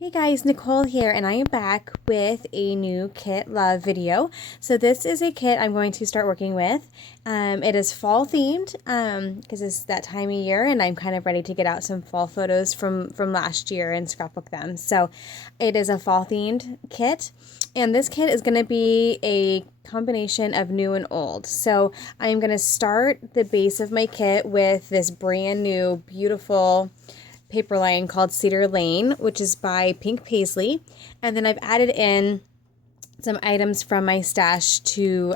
Hey guys, Nicole here, and I am back with a new kit love video. So this is a kit I'm going to start working with. It is fall themed because it's that time of year, and I'm kind of ready to get out some fall photos from last year and scrapbook them. So it is a fall themed kit, and this kit is going to be a combination of new and old. So I'm going to start the base of my kit with this brand new, beautiful paper line called Cedar Lane, which is by Pink Paisley. And then I've added in some items from my stash to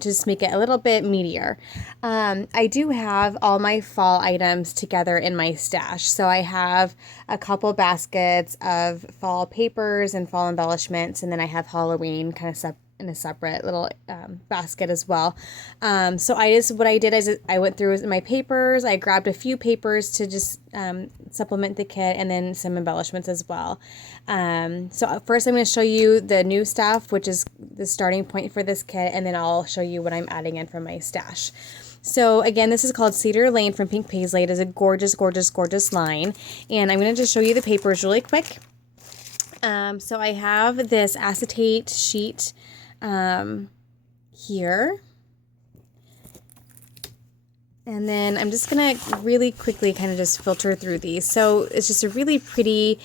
just make it a little bit meatier. I do have all my fall items together in my stash. So I have a couple baskets of fall papers and fall embellishments, and then I have Halloween kind of in a separate little basket as well. So what I did is I went through my papers. I grabbed a few papers to just supplement the kit, and then some embellishments as well. So first I'm going to show you the new stuff, which is the starting point for this kit, and then I'll show you what I'm adding in from my stash. So again, this is called Cedar Lane from Pink Paisley. It is a gorgeous, gorgeous, gorgeous line, and I'm going to just show you the papers really quick. So I have this acetate sheet here. And then I'm just going to really quickly kind of just filter through these. So it's just a really pretty,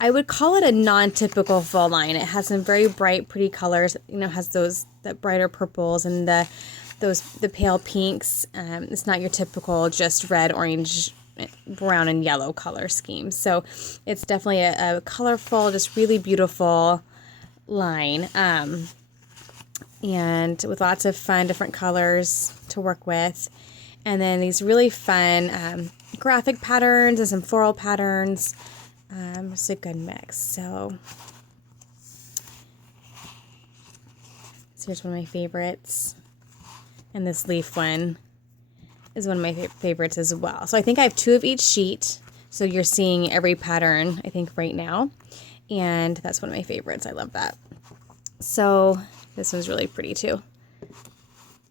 I would call it a non-typical fall line. It has some very bright, pretty colors. You know, has the brighter purples and the pale pinks. It's not your typical just red, orange, brown, and yellow color scheme. So it's definitely a colorful, just really beautiful line. And with lots of fun different colors to work with. And then these really fun graphic patterns and some floral patterns. It's a good mix. So here's one of my favorites. And this leaf one is one of my favorites as well. So I think I have two of each sheet. So you're seeing every pattern, I think, right now. And that's one of my favorites. I love that. So this one's really pretty too.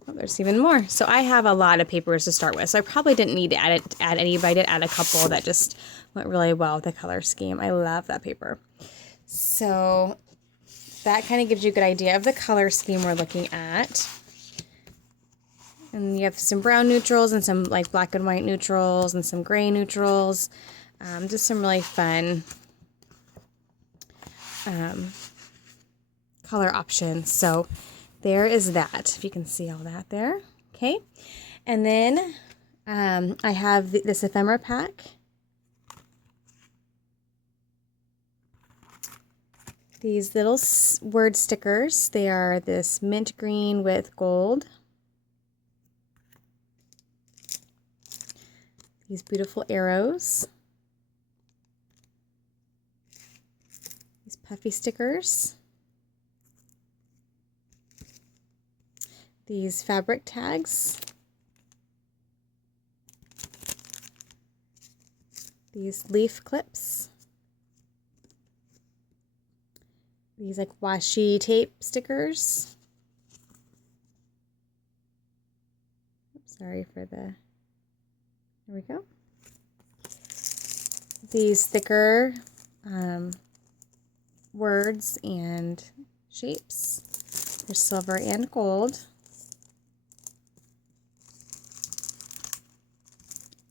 Oh, there's even more. So I have a lot of papers to start with. So I probably didn't need to add any, but I did add a couple that just went really well with the color scheme. I love that paper. So that kind of gives you a good idea of the color scheme we're looking at. And you have some brown neutrals and some like black and white neutrals and some gray neutrals. Just some really fun color options. So there is that, if you can see all that there. Okay. And then I have this ephemera pack. These little word stickers. They are this mint green with gold. These beautiful arrows. These puffy stickers. These fabric tags. These leaf clips. These like washi tape stickers. Sorry for the, there we go. These thicker words and shapes. There's silver and gold.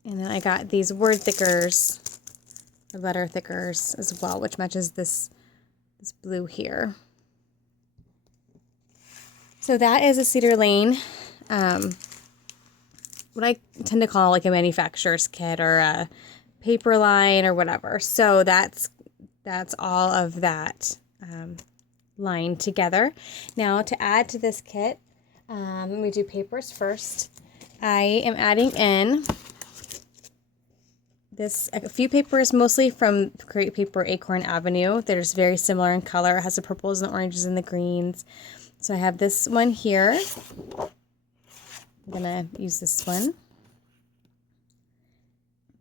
And then I got these word thickers, or letter thickers as well, which matches this blue here. So that is a Cedar Lane, what I tend to call like a manufacturer's kit or a paper line or whatever. So that's all of that line together. Now to add to this kit, let me do papers first. I am adding in a few papers, mostly from Create Paper Acorn Avenue. They're just very similar in color. It has the purples and the oranges and the greens. So I have this one here. I'm gonna use this one.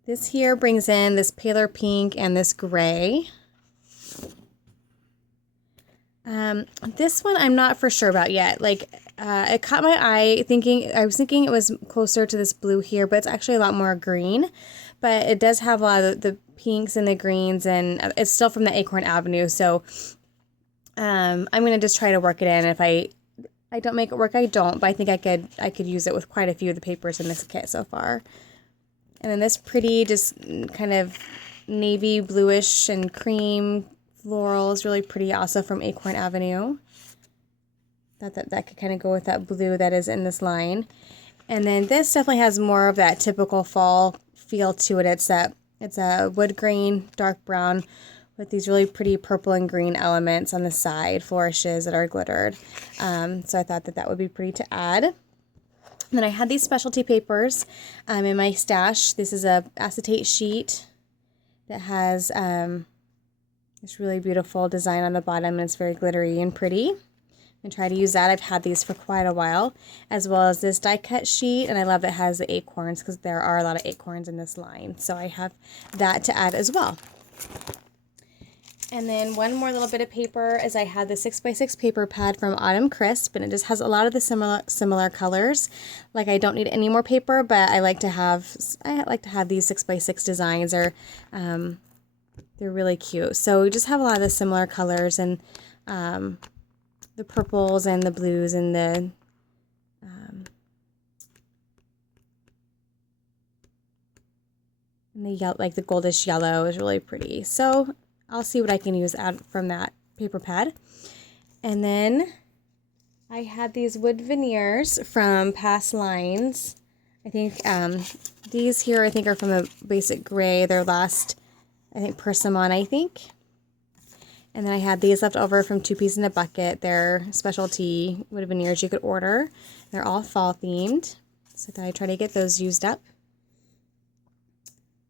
This here brings in this paler pink and this gray. This one I'm not for sure about yet. Like, it caught my eye I was thinking it was closer to this blue here, but it's actually a lot more green. but it does have a lot of the pinks and the greens, and it's still from the Acorn Avenue. So I'm going to just try to work it in. If I don't make it work, I don't, but I think I could use it with quite a few of the papers in this kit so far. And then this pretty, just kind of navy bluish and cream floral is really pretty, also from Acorn Avenue. That could kind of go with that blue that is in this line. And then this definitely has more of that typical fall feel to it. It's a wood grain, dark brown, with these really pretty purple and green elements on the side, flourishes that are glittered. So I thought that would be pretty to add. And then I had these specialty papers in my stash. This is a acetate sheet that has this really beautiful design on the bottom, and it's very glittery and pretty. And try to use that. I've had these for quite a while, as well as this die cut sheet, and I love that it has the acorns because there are a lot of acorns in this line, so I have that to add as well. And then one more little bit of paper is I had the 6x6 paper pad from Autumn Crisp, and it just has a lot of the similar colors. Like, I don't need any more paper, but I like to have these 6x6 designs. They're really cute. So we just have a lot of the similar colors, and the purples and the blues and the yellow, like the goldish yellow is really pretty. So I'll see what I can use out from that paper pad. And then I had these wood veneers from Past Lines. I think these here I think are from the basic gray, their last, I think, Persimmon, I think. And then I had these left over from Two Peas in a Bucket. They're specialty wood veneers you could order. They're all fall themed. So I thought I'd try to get those used up.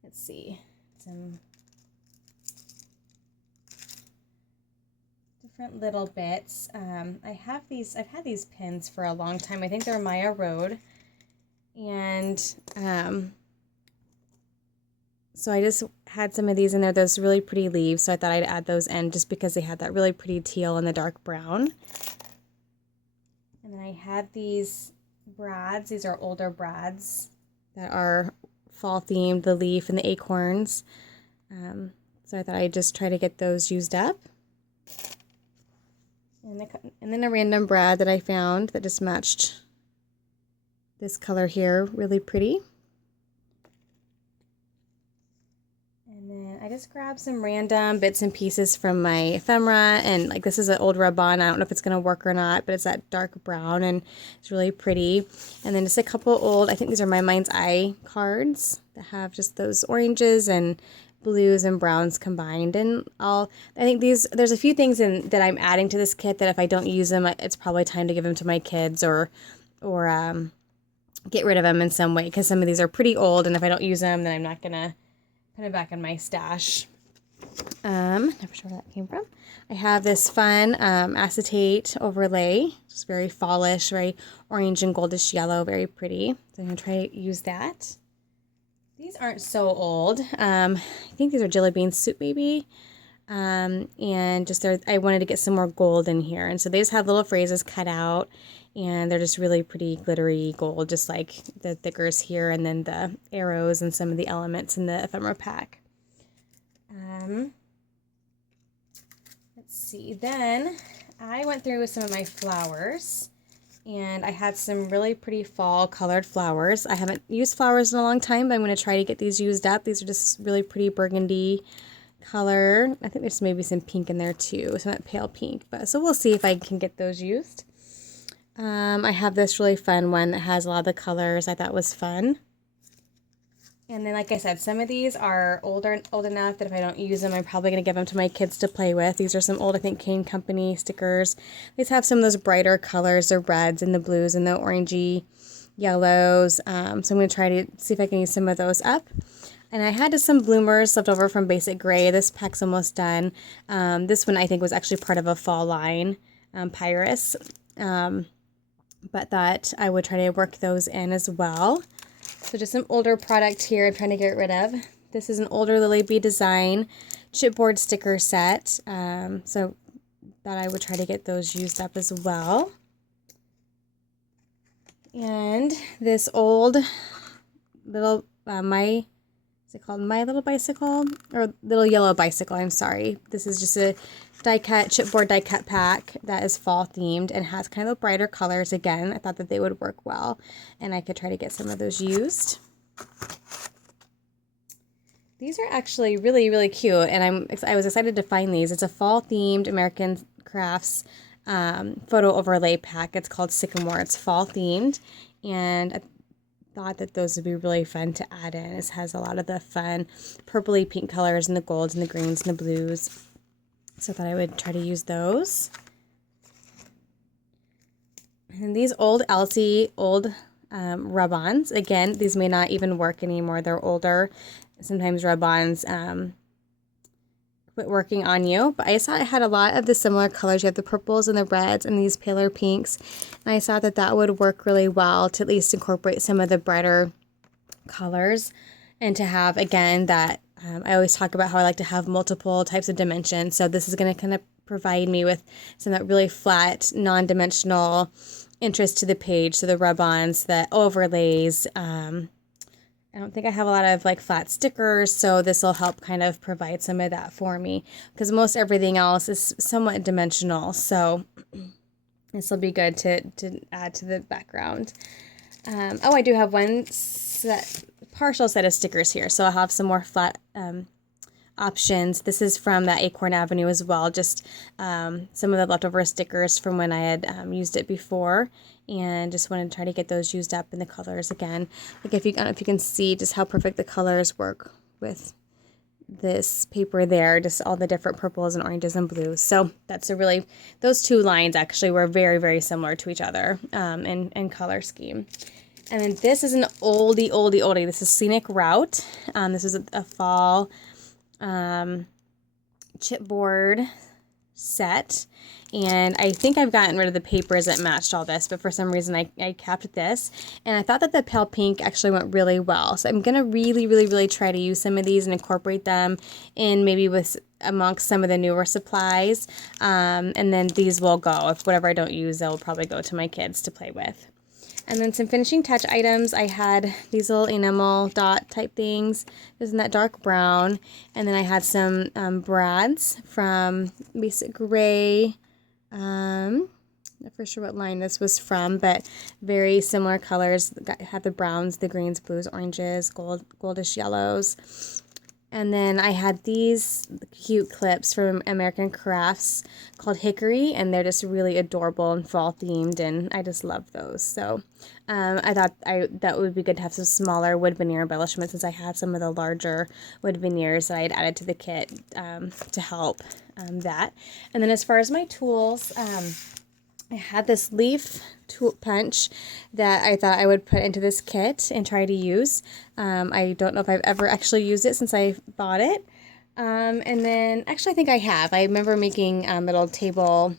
Let's see. Some different little bits. I've had these pins for a long time. I think they're Maya Road. And so I just had some of these in there, those really pretty leaves, so I thought I'd add those in just because they had that really pretty teal and the dark brown. And then I had these brads. These are older brads that are fall themed, the leaf and the acorns. So I thought I'd just try to get those used up. And then a random brad that I found that just matched this color here, really pretty. And then I just grabbed some random bits and pieces from my ephemera, and like this is an old rub-on. I don't know if it's going to work or not, but it's that dark brown and it's really pretty. And then just a couple old, I think these are my Mind's Eye cards that have just those oranges and blues and browns combined. And I think there's a few things that I'm adding to this kit that if I don't use them, it's probably time to give them to my kids or get rid of them in some way, because some of these are pretty old, and if I don't use them, then I'm not gonna put it back in my stash. Never sure where that came from. I have this fun acetate overlay, just very fallish, very orange and goldish yellow, very pretty. So I'm gonna try to use that. These aren't so old. I think these are Jelly Bean Soup maybe. And just I wanted to get some more gold in here, and so they just have little phrases cut out, and they're just really pretty glittery gold, just like the thickers here, and then the arrows and some of the elements in the ephemera pack. Let's see, then I went through with some of my flowers, and I had some really pretty fall colored flowers. I haven't used flowers in a long time, but I'm going to try to get these used up. These are just really pretty burgundy color. I think there's maybe some pink in there too, some pale pink, but so we'll see if I can get those used. I have this really fun one that has a lot of the colors I thought was fun. And then, like I said, some of these are old enough that if I don't use them, I'm probably going to give them to my kids to play with. These are some old, I think, Cane Company stickers. These have some of those brighter colors, the reds and the blues and the orangey yellows. So I'm going to try to see if I can use some of those up. And I had just some bloomers left over from Basic Gray. This pack's almost done. This one I think was actually part of a fall line, Pyrus. But thought I would try to work those in as well. So just some older product here I'm trying to get rid of. This is an older Lily Bee design chipboard sticker set. So thought I would try to get those used up as well. And this old little, it called My Little Bicycle? Or Little Yellow Bicycle, I'm sorry. This is just a die cut, chipboard die cut pack that is fall themed and has kind of brighter colors again. I thought that they would work well, and I could try to get some of those used. These are actually really, really cute, and I was excited to find these. It's a fall themed American Crafts photo overlay pack. It's called Sycamore. It's fall themed, and I thought that those would be really fun to add in. It has a lot of the fun purpley pink colors and the golds and the greens and the blues. So I thought I would try to use those. And these old Elsie rub-ons, again, these may not even work anymore. They're older. Sometimes rub-ons quit working on you, but I saw it had a lot of the similar colors. You have the purples and the reds and these paler pinks, and I saw that that would work really well to at least incorporate some of the brighter colors, and to have, again, that I always talk about how I like to have multiple types of dimensions. So this is going to kind of provide me with some of that really flat, non-dimensional interest to the page. So the rub-ons, the overlays. I don't think I have a lot of like flat stickers, so this will help kind of provide some of that for me, because most everything else is somewhat dimensional. So this will be good to add to the background. Oh, I do have one partial set of stickers here, so I'll have some more flat options. This is from that Acorn Avenue as well, just some of the leftover stickers from when I had used it before, and just wanted to try to get those used up in the colors again. Like I don't know if you can see just how perfect the colors work with this paper there, just all the different purples and oranges and blues. So that's those two lines actually were very, very similar to each other in color scheme. And then this is an oldie. This is Scenic Route. This is a fall chipboard set, and I think I've gotten rid of the papers that matched all this, but for some reason I kept this, and I thought that the pale pink actually went really well. So I'm gonna really try to use some of these and incorporate them in maybe amongst some of the newer supplies, and then these will go. If whatever I don't use, they'll probably go to my kids to play with. And then some finishing touch items. I had these little enamel dot type things. This is in that dark brown. And then I had some brads from Basic Gray. Not for sure what line this was from, but very similar colors. Had the browns, the greens, blues, oranges, goldish yellows. And then I had these cute clips from American Crafts called Hickory, and they're just really adorable and fall themed, and I just love those. So I thought that would be good to have some smaller wood veneer embellishments, since I had some of the larger wood veneers that I had added to the kit to help that. And then as far as my tools, I had this leaf tool punch that I thought I would put into this kit and try to use. I don't know if I've ever actually used it since I bought it. And then, actually I think I have. I remember making little table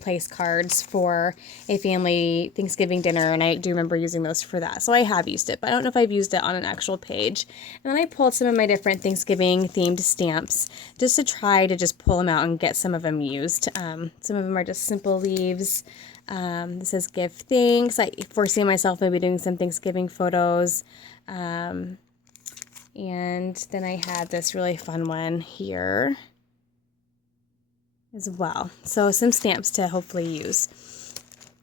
place cards for a family Thanksgiving dinner, and I do remember using those for that. So I have used it, but I don't know if I've used it on an actual page. And then I pulled some of my different Thanksgiving themed stamps just to try to just pull them out and get some of them used. Some of them are just simple leaves. This says give thanks. I foresee myself maybe doing some Thanksgiving photos. And then I had this really fun one here as well. So some stamps to hopefully use.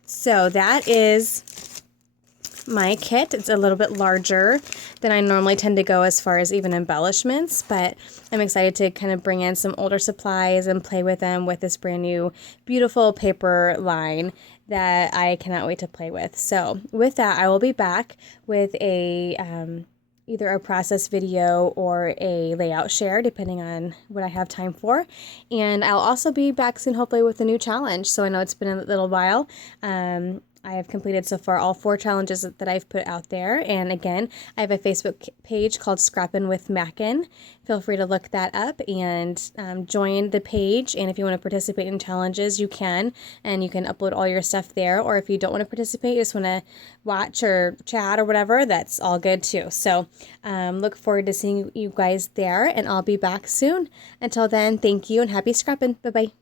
So that is my kit. It's a little bit larger than I normally tend to go as far as even embellishments, but I'm excited to kind of bring in some older supplies and play with them with this brand new beautiful paper line that I cannot wait to play with. So with that, I will be back with a either a process video or a layout share, depending on what I have time for. And I'll also be back soon, hopefully, with a new challenge. So I know it's been a little while. I have completed so far all 4 challenges that I've put out there. And again, I have a Facebook page called Scrappin' with Mackin. Feel free to look that up and join the page. And if you want to participate in challenges, you can. And you can upload all your stuff there. Or if you don't want to participate, you just want to watch or chat or whatever, that's all good too. So look forward to seeing you guys there. And I'll be back soon. Until then, thank you and happy scrappin'. Bye-bye.